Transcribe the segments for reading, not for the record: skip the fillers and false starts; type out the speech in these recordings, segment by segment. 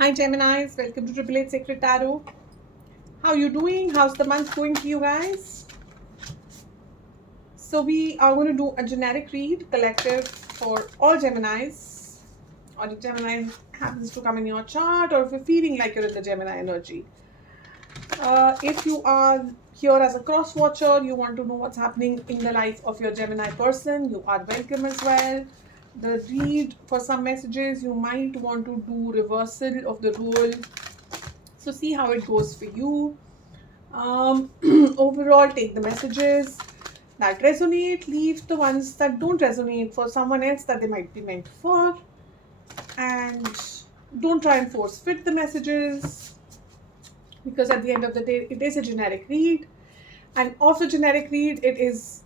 Hi Geminis, welcome to Triple Eight Sacred Tarot. How you doing? How's the month going for you guys? So we are going to do a generic read, collective for all Geminis. Or if Gemini happens to come in your chart, or if you're feeling like you're in the Gemini energy. If you are here as a cross watcher, you want to know what's happening in the life of your Gemini person, you are welcome as well. The read, for some messages, you might want to do reversal of the role. So see how it goes for you. Overall, take the messages that resonate, leave the ones that don't resonate for someone else that they might be meant for, and don't try and force fit the messages, because at the end of the day, it is a generic read. And of the generic read, it is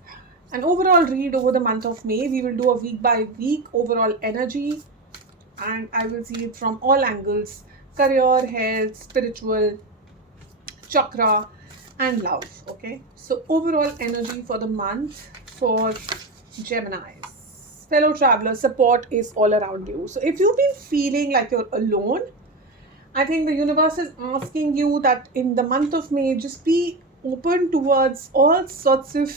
an overall read over the month of May. We will do a week by week overall energy, and I will see it from all angles: career, health, spiritual, chakra, and love. Okay, so overall energy for the month for Geminis. Fellow traveler, support is all around you. So if you've been feeling like you're alone, I think the universe is asking you that in the month of May, just be open towards all sorts of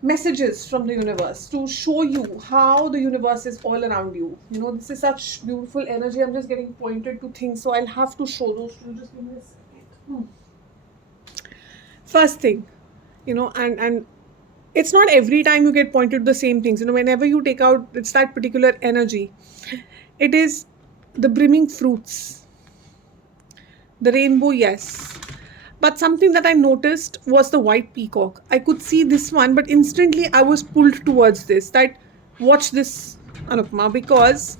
messages from the universe to show you how the universe is all around you. You know, this is such beautiful energy. I'm just getting pointed to things, so I'll have to show those to you. Just give me a second. First thing, and it's not every time you get pointed to the same things. Whenever you take out, it's that particular energy. It is the brimming fruits, the rainbow, yes. But something that I noticed was the white peacock. I could see this one, but instantly I was pulled towards this. That watch this, Anupma, because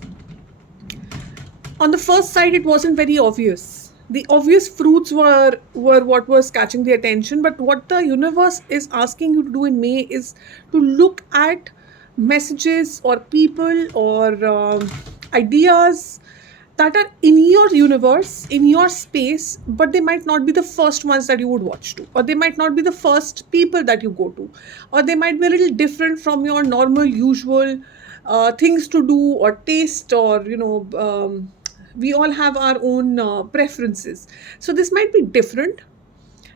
on the first sight it wasn't very obvious. The obvious fruits were what was catching the attention, but what the universe is asking you to do in May is to look at messages or people or ideas that are in your universe, in your space, but they might not be the first ones that you would watch to, or they might not be the first people that you go to, or they might be a little different from your normal, usual things to do or taste, or we all have our own preferences. So this might be different,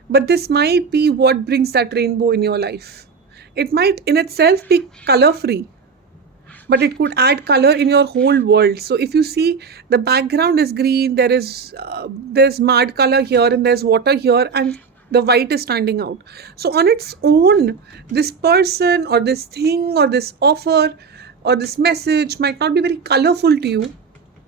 but this might be what brings that rainbow in your life. It might in itself be color free, but it could add color in your whole world. So if you see the background is green, there's mud color here and there's water here, and the white is standing out. So on its own, this person or this thing or this offer or this message might not be very colorful to you,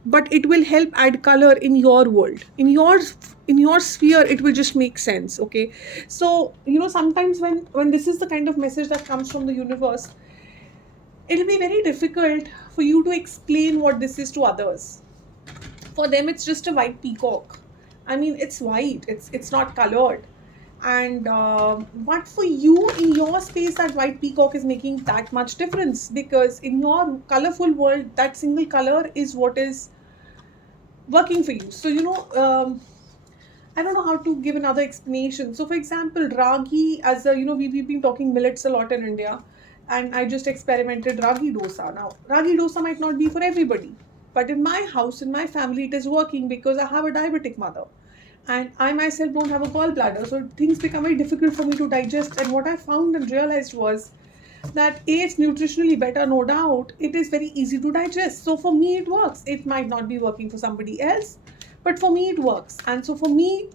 but it will help add color in your world, in your sphere. It will just make sense. Okay, so sometimes when this is the kind of message that comes from the universe, it'll be very difficult for you to explain what this is to others. For them, it's just a white peacock. I mean, it's white, it's not colored. And but for you, in your space, that white peacock is making that much difference, because in your colorful world, that single color is what is working for you. So I don't know how to give another explanation. So, for example, ragi, as a, we've been talking millets a lot in India, and I just experimented ragi dosa. Now, ragi dosa might not be for everybody, but in my house, in my family, it is working because I have a diabetic mother, and I myself don't have a gallbladder, so things become very difficult for me to digest. And what I found and realized was that it's nutritionally better, no doubt. It is very easy to digest. So for me, it works. It might not be working for somebody else, but for me, it works. And so for me,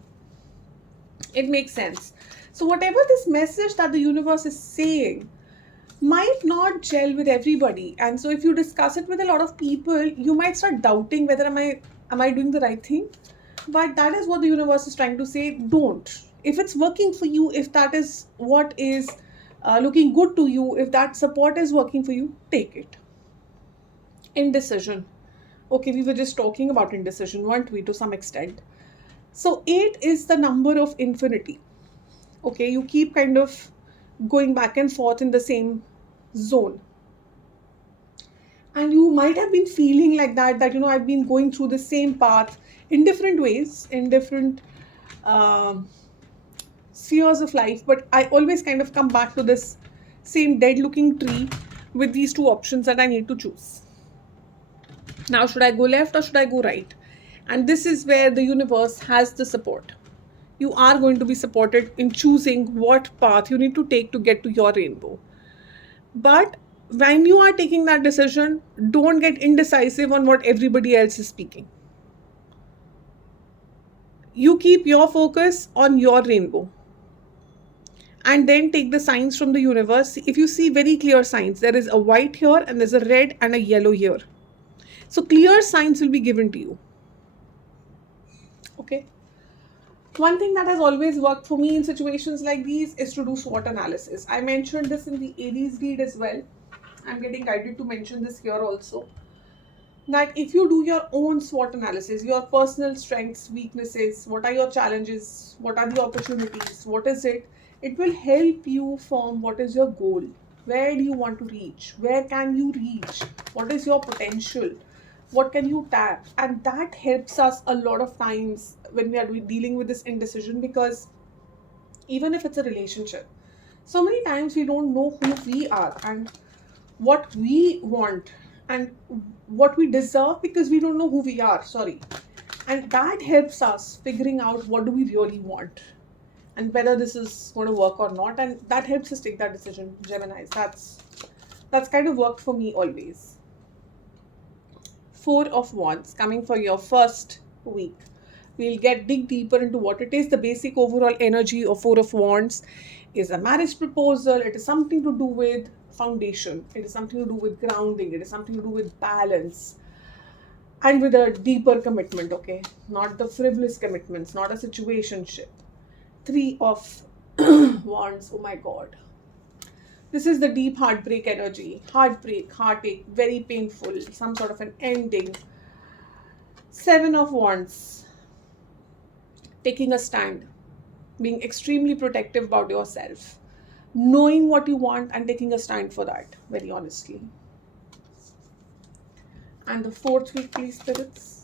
it makes sense. So whatever this message that the universe is saying might not gel with everybody. And so if you discuss it with a lot of people, you might start doubting whether am I doing the right thing. But that is what the universe is trying to say. Don't. If it's working for you, if that is what is looking good to you, if that support is working for you, take it. Indecision. Okay, we were just talking about indecision, weren't we, to some extent? So 8 is the number of infinity. Okay, you keep kind of going back and forth in the same zone. And you might have been feeling like that I've been going through the same path in different ways, in different um spheres of life, but I always kind of come back to this same dead looking tree with these two options that I need to choose. Now, should I go left or should I go right? And this is where the universe has the support. You are going to be supported in choosing what path you need to take to get to your rainbow. But when you are taking that decision, don't get indecisive on what everybody else is speaking. You keep your focus on your rainbow and then take the signs from the universe. If you see very clear signs, there is a white here and there's a red and a yellow here. So clear signs will be given to you. Okay. One thing that has always worked for me in situations like these is to do SWOT analysis. I mentioned this in the Aries read as well. I'm getting guided to mention this here also. That if you do your own SWOT analysis, your personal strengths, weaknesses, what are your challenges, what are the opportunities, what is it, it will help you form what is your goal. Where do you want to reach? Where can you reach? What is your potential? What can you tap? And that helps us a lot of times when we are dealing with this indecision, because even if it's a relationship, so many times we don't know who we are and what we want and what we deserve, because we don't know who we are, sorry. And that helps us figuring out what do we really want and whether this is going to work or not, and that helps us take that decision. Gemini, that's kind of worked for me always. Four of Wands coming for your first week. We'll get dig deeper into what it is. The basic overall energy of Four of Wands is a marriage proposal. It is something to do with foundation. It is something to do with grounding. It is something to do with balance and with a deeper commitment. Okay, not the frivolous commitments, not a situationship. Three of Wands. Oh my God. This is the deep heartbreak energy. Heartbreak, heartache, very painful, some sort of an ending. Seven of Wands, taking a stand, being extremely protective about yourself, knowing what you want and taking a stand for that, very honestly. And the fourth week, please, spirits.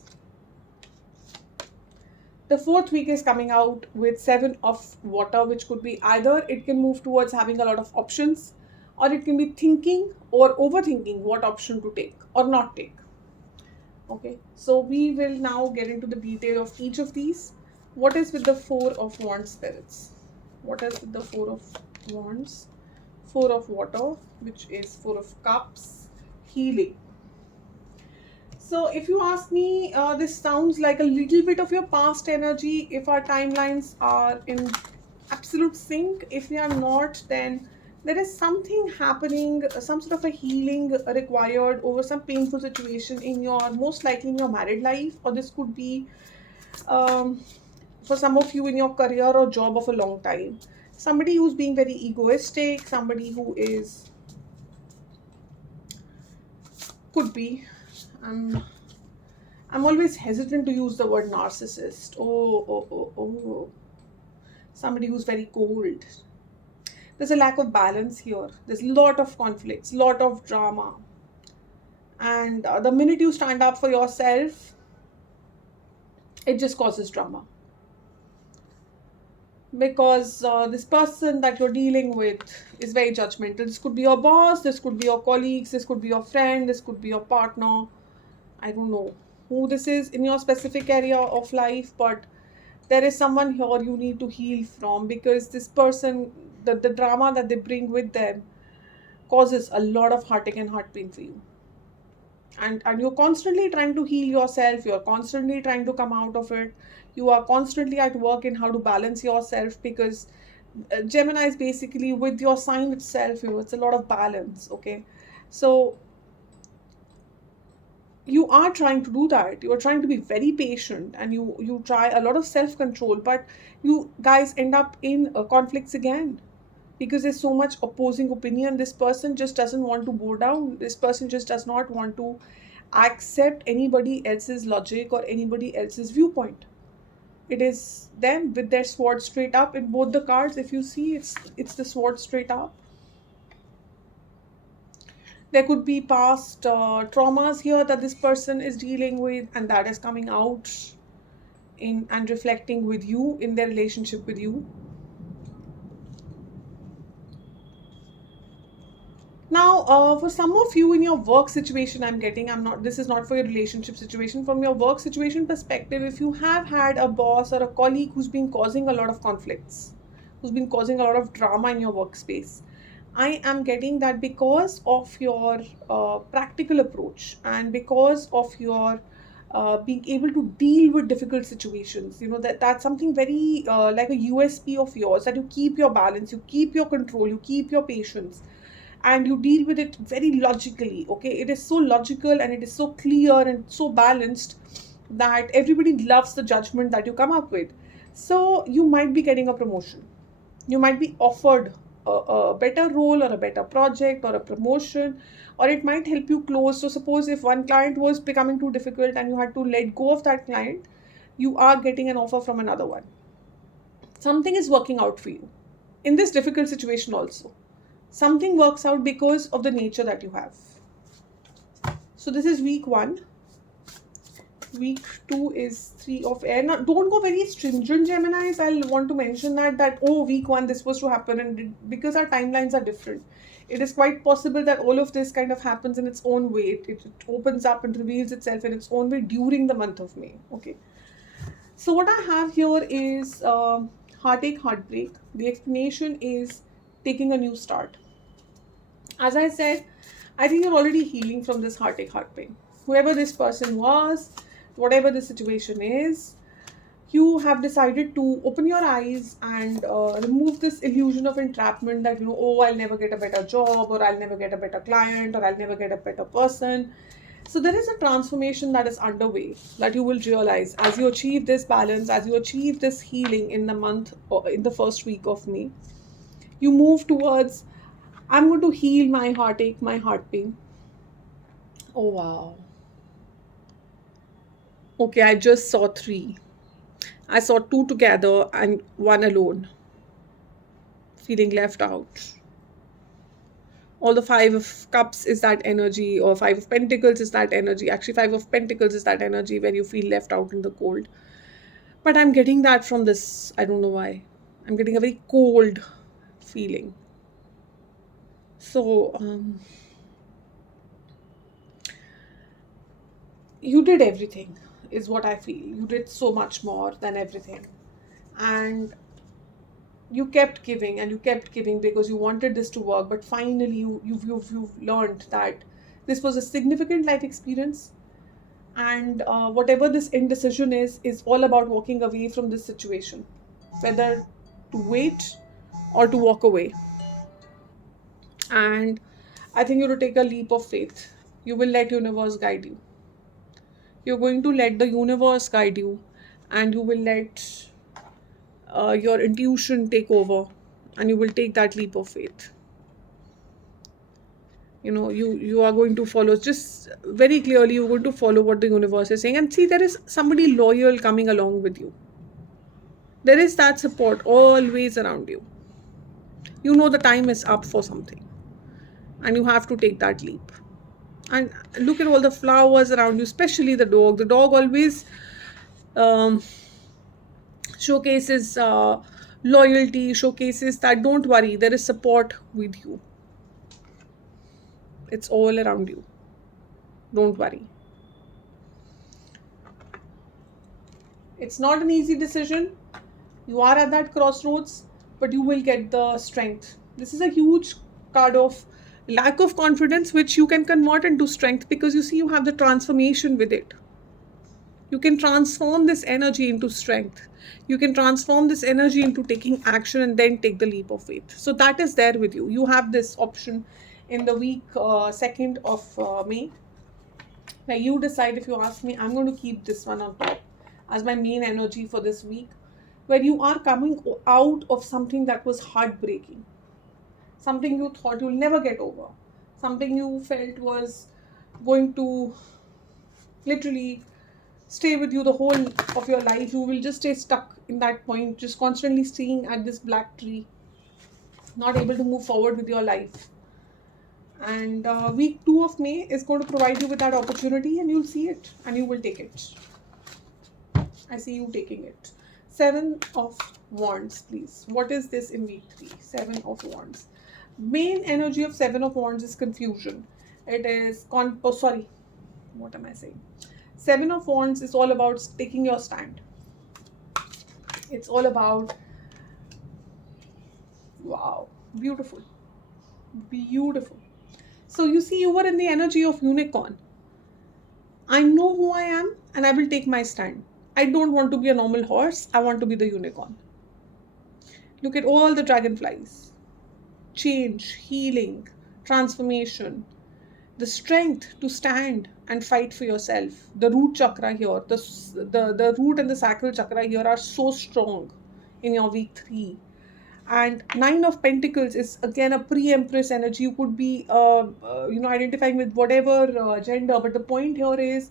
The fourth week is coming out with Seven of Water, which could be either it can move towards having a lot of options, or it can be thinking or overthinking what option to take or not take. Okay, so we will now get into the detail of each of these. What is with the Four of Wands, spirits? What is with the Four of Wands? Four of Water, which is Four of Cups, healing. So if you ask me, this sounds like a little bit of your past energy if our timelines are in absolute sync. If they are not, then there is something happening, some sort of a healing required over some painful situation in your, most likely in your married life, or this could be um, for some of you in your career or job of a long time. Somebody who's being very egoistic, somebody who is, could be, um, I'm always hesitant to use the word narcissist. Oh. Somebody who's very cold. There's a lack of balance here. There's a lot of conflicts, lot of drama. And the minute you stand up for yourself, it just causes drama. Because this person that you're dealing with is very judgmental. This could be your boss, this could be your colleagues, this could be your friend, this could be your partner. I don't know who this is in your specific area of life, but there is someone here you need to heal from, because this person, the drama that they bring with them causes a lot of heartache and heart pain for you. And you're constantly trying to heal yourself, you're constantly trying to come out of it, you are constantly at work in how to balance yourself, because Gemini is basically with your sign itself, it's a lot of balance. Okay, so you are trying to do that, you are trying to be very patient, and you try a lot of self control, but you guys end up in conflicts again, because there's so much opposing opinion. This person just doesn't want to go down, this person just does not want to accept anybody else's logic or anybody else's viewpoint. It is them with their sword straight up in both the cards. If you see, it's the sword straight up. There could be past traumas here that this person is dealing with, and that is coming out in and reflecting with you in their relationship with you. Now, for some of you in your work situation, this is not for your relationship situation. From your work situation perspective, if you have had a boss or a colleague who's been causing a lot of conflicts, who's been causing a lot of drama in your workspace, I am getting that because of your practical approach and because of your being able to deal with difficult situations. That's something very like a USP of yours, that you keep your balance, you keep your control, you keep your patience, and you deal with it very logically. Okay, it is so logical and it is so clear and so balanced that everybody loves the judgment that you come up with. So you might be getting a promotion, you might be offered a better role or a better project or a promotion, or it might help you close. So suppose if one client was becoming too difficult and you had to let go of that client, you are getting an offer from another one. Something is working out for you in this difficult situation also. Something works out because of the nature that you have. So this is week 1. Week 2 is 3 of air. Now don't go very stringent, Geminis. I'll want to mention that oh, week 1 this was to happen, and because our timelines are different, it is quite possible that all of this kind of happens in its own way. It opens up and reveals itself in its own way during the month of May. Okay. So what I have here is heartache, heartbreak. The explanation is taking a new start. As I said, I think you're already healing from this heartache, heart pain. Whoever this person was, whatever the situation is, you have decided to open your eyes and remove this illusion of entrapment that, oh, I'll never get a better job, or I'll never get a better client, or I'll never get a better person. So there is a transformation that is underway that you will realize as you achieve this balance, as you achieve this healing in the month, or in the first week of May. You move towards, I'm going to heal my heartache, my heart pain. Oh, wow. Okay, I just saw 3. I saw 2 together and 1 alone, feeling left out. All the 5 of cups is that energy, or 5 of pentacles is that energy. Actually, 5 of pentacles is that energy where you feel left out in the cold. But I'm getting that from this. I don't know why. I'm getting a very cold feeling. So, you did everything, is what I feel. You did so much more than everything. And you kept giving and you kept giving because you wanted this to work, but finally you've learned that this was a significant life experience, and whatever this indecision is all about walking away from this situation, whether to wait or to walk away. And I think you will take a leap of faith. You will let universe guide you. You're going to let the universe guide you, and you will let your intuition take over, and you will take that leap of faith. You are going to follow, just very clearly you're going to follow what the universe is saying, and see, there is somebody loyal coming along with you. There is that support always around you. The time is up for something, and you have to take that leap. And look at all the flowers around you, especially the dog always um, showcases loyalty, showcases that don't worry, there is support with you. It's all around you, don't worry. It's not an easy decision. You are at that crossroads, but you will get the strength. This is a huge card of lack of confidence, which you can convert into strength, because you see, you have the transformation with it. You can transform this energy into strength. You can transform this energy into taking action and then take the leap of faith. So that is there with you. You have this option in the week 2nd of May. Now you decide. If you ask me, I'm going to keep this one on top as my main energy for this week, where you are coming out of something that was heartbreaking, something you thought you'll never get over, something you felt was going to literally stay with you the whole of your life. You will just stay stuck in that point, just constantly staying at this black tree, not able to move forward with your life. And week 2 of May is going to provide you with that opportunity, and you'll see it and you will take it. I see you taking it. 7 of Wands, please. What is this in week 3? 7 of Wands. Main energy of Seven of Wands is confusion. It is oh sorry, what am I saying? Seven of Wands is all about taking your stand. It's all about, wow, beautiful, beautiful. So you see, you were in the energy of unicorn. I know who I am and I will take my stand. I don't want to be a normal horse. I want to be the unicorn. Look at all the dragonflies. Change, healing, transformation, the strength to stand and fight for yourself. The root chakra here, the root and the sacral chakra here are so strong in your week 3. And Nine of Pentacles is again a pre-empress energy. You could be identifying with whatever gender, but the point here is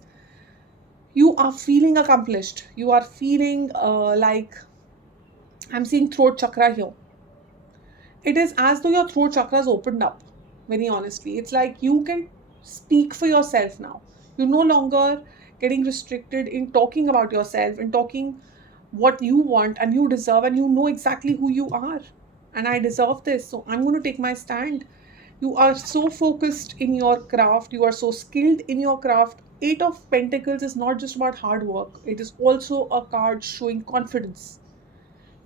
you are feeling accomplished. You are feeling like, I'm seeing throat chakra here. It is as though your throat chakras opened up, very honestly. It's like you can speak for yourself now. You're no longer getting restricted in talking about yourself and talking what you want and you deserve, and you know exactly who you are. And I deserve this, so I'm going to take my stand. You are so focused in your craft, you are so skilled in your craft. Eight of Pentacles is not just about hard work, it is also a card showing confidence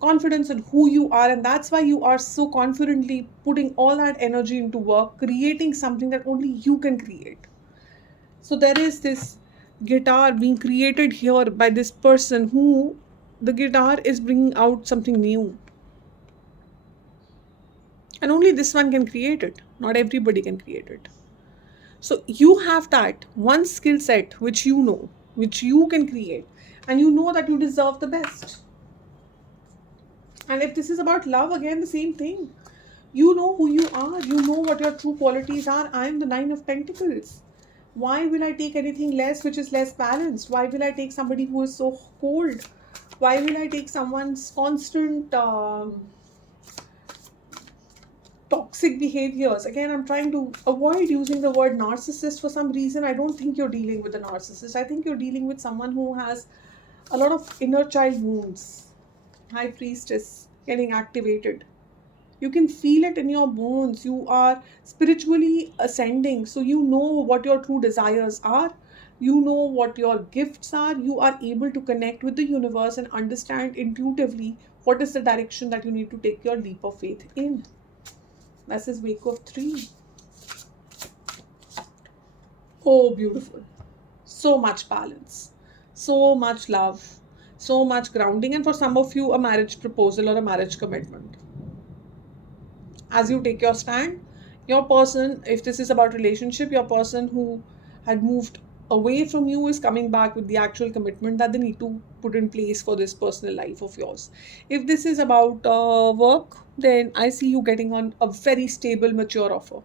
in who you are, and that's why you are so confidently putting all that energy into work, creating something that only you can create. So there is this guitar being created here by this person who, the guitar is bringing out something new, and only this one can create it, not everybody can create it. So you have that one skill set which you know, which you can create, and you know that you deserve the best. And if this is about love, again, the same thing. You know who you are. You know what your true qualities are. I am the Nine of Pentacles. Why will I take anything less which is less balanced? Why will I take somebody who is so cold? Why will I take someone's constant toxic behaviors? Again, I'm trying to avoid using the word narcissist for some reason. I don't think you're dealing with a narcissist. I think you're dealing with someone who has a lot of inner child wounds. High Priestess getting activated. You can feel it in your bones. You are spiritually ascending, so you know what your true desires are. You know what your gifts are. You are able to connect with the universe and understand intuitively what is the direction that you need to take your leap of faith in. This is week of 3. Oh, beautiful. So much balance, so much love, so much grounding, and for some of you, a marriage proposal or a marriage commitment. As you take your stand, your person, if this is about relationship, your person who had moved away from you is coming back with the actual commitment that they need to put in place for this personal life of yours. If this is about work, then I see you getting on a very stable, mature offer,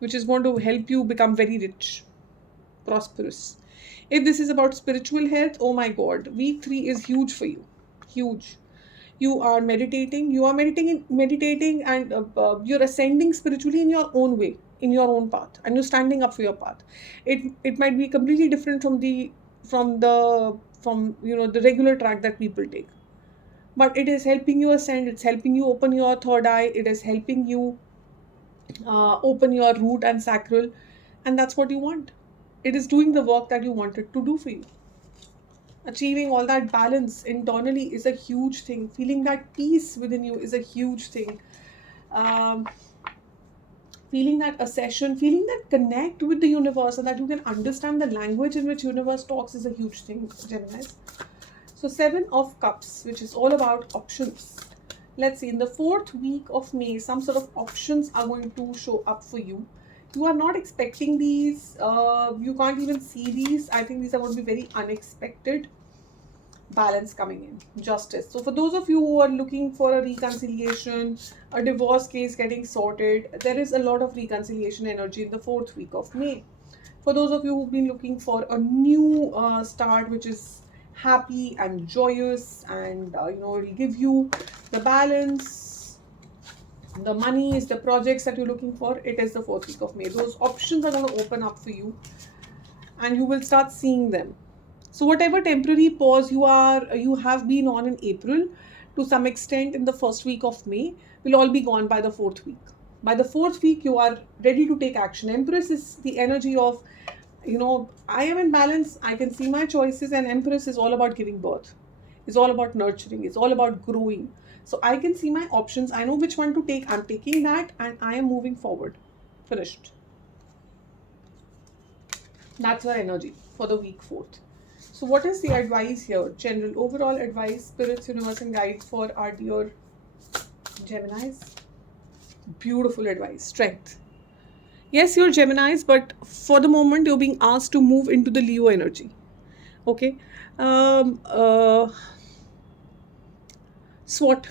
which is going to help you become very rich, prosperous. If this is about spiritual health, oh my god, week 3 is huge for you. Huge. You are meditating and you're ascending spiritually in your own way, in your own path, and you're standing up for your path. It might be completely different from the regular track that people take, but it is helping you ascend. It's helping you open your third eye. It is helping you open your root and sacral, and that's what you want. It is doing the work that you wanted to do for you. Achieving all that balance internally is a huge thing. Feeling that peace within you is a huge thing. um, Feeling that accession, feeling that connect with the universe, and that you can understand the language in which universe talks is a huge thing, Geminis. So 7 of Cups, which is all about options. Let's see, in the 4th week of May, some sort of options are going to show up for you. You are not expecting these. You can't even see these. I think these are going to be very unexpected. Balance coming in, justice. So for those of you who are looking for a reconciliation, a divorce case getting sorted, there is a lot of reconciliation energy in the 4th week of May. For those of you who've been looking for a new start, which is happy and joyous, and it'll give you the balance, the money, is the projects that you're looking for, it is the 4th week of May. Those options are going to open up for you, and you will start seeing them. So whatever temporary pause you have been on in April, to some extent in the first week of May, will all be gone by the 4th week. By the fourth week, you are ready to take action. Empress is the energy of, I am in balance, I can see my choices, and Empress is all about giving birth. It's all about nurturing, it's all about growing. So I can see my options, I know which one to take, I'm taking that, and I am moving forward. Finished. That's your energy for the week fourth. So, what is the advice here? General overall advice, spirits, universe, and guides for our dear Geminis. Beautiful advice. Strength. Yes, you're Geminis, but for the moment, you're being asked to move into the Leo energy. Okay. Um, uh, SWOT.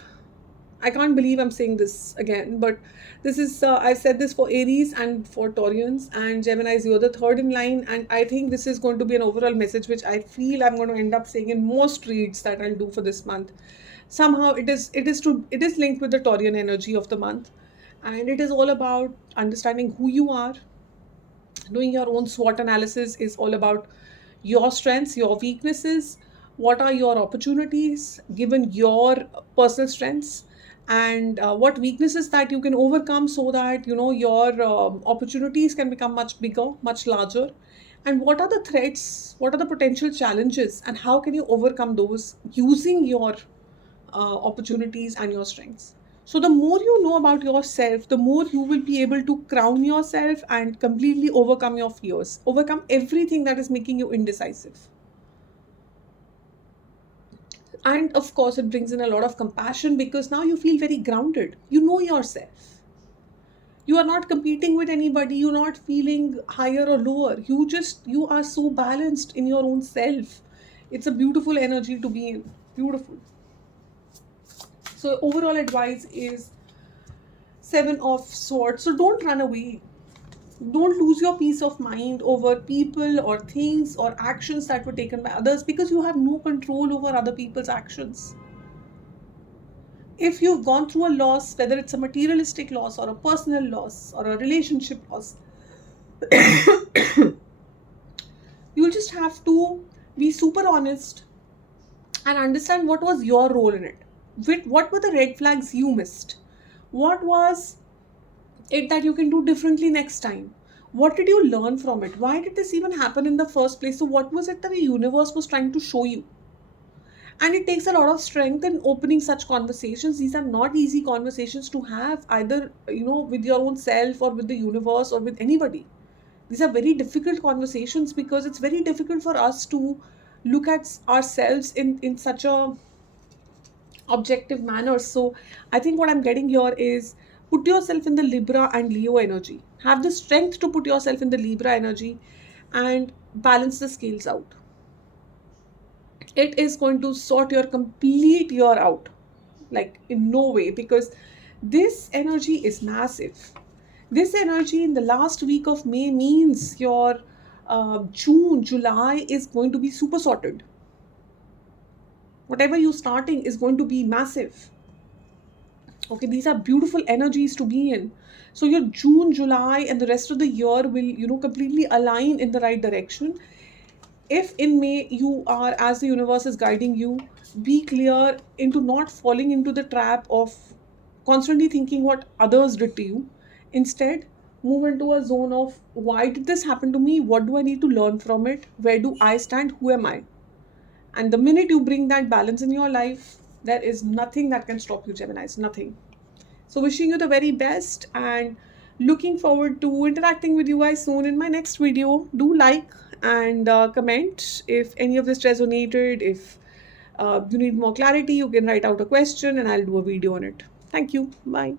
I can't believe I'm saying this again, but this is, I've said this for Aries and for Taurians and Geminis, you're the third in line. And I think this is going to be an overall message, which I feel I'm going to end up saying in most reads that I'll do for this month. Somehow it is linked with the Taurian energy of the month. And it is all about understanding who you are. Doing your own SWOT analysis is all about your strengths, your weaknesses, what are your opportunities given your personal strengths, and what weaknesses that you can overcome so that your opportunities can become much bigger, much larger, and what are the threats, what are the potential challenges, and how can you overcome those using your opportunities and your strengths. So, the more you know about yourself, the more you will be able to crown yourself and completely overcome your fears, overcome everything that is making you indecisive. And of course, it brings in a lot of compassion because now you feel very grounded. You know yourself. You are not competing with anybody. You're not feeling higher or lower. You are so balanced in your own self. It's a beautiful energy to be in. Beautiful. So, overall advice is Seven of Swords. So don't run away. Don't lose your peace of mind over people or things or actions that were taken by others because you have no control over other people's actions. If you've gone through a loss, whether it's a materialistic loss or a personal loss or a relationship loss, you'll just have to be super honest and understand what was your role in it. What were the red flags you missed? What was it that you can do differently next time? What did you learn from it? Why did this even happen in the first place? So what was it that the universe was trying to show you? And it takes a lot of strength in opening such conversations. These are not easy conversations to have, either with your own self or with the universe or with anybody. These are very difficult conversations because it's very difficult for us to look at ourselves in such a objective manner. So I think what I'm getting here is, put yourself in the Libra and Leo energy. Have the strength to put yourself in the Libra energy and balance the scales out. It is going to sort your complete year out, like in no way, because this energy is massive. This energy in the last week of May means your June, July is going to be super sorted. Whatever you're starting is going to be massive. Okay, these are beautiful energies to be in. So your June, July, and the rest of the year will, completely align in the right direction. If in May you are, as the universe is guiding you, be clear into not falling into the trap of constantly thinking what others did to you. Instead, move into a zone of, why did this happen to me? What do I need to learn from it? Where do I stand? Who am I? And the minute you bring that balance in your life, there is nothing that can stop you, Gemini. Nothing. So, wishing you the very best and looking forward to interacting with you guys soon in my next video. Do like and comment if any of this resonated. If you need more clarity, you can write out a question and I'll do a video on it. Thank you. Bye.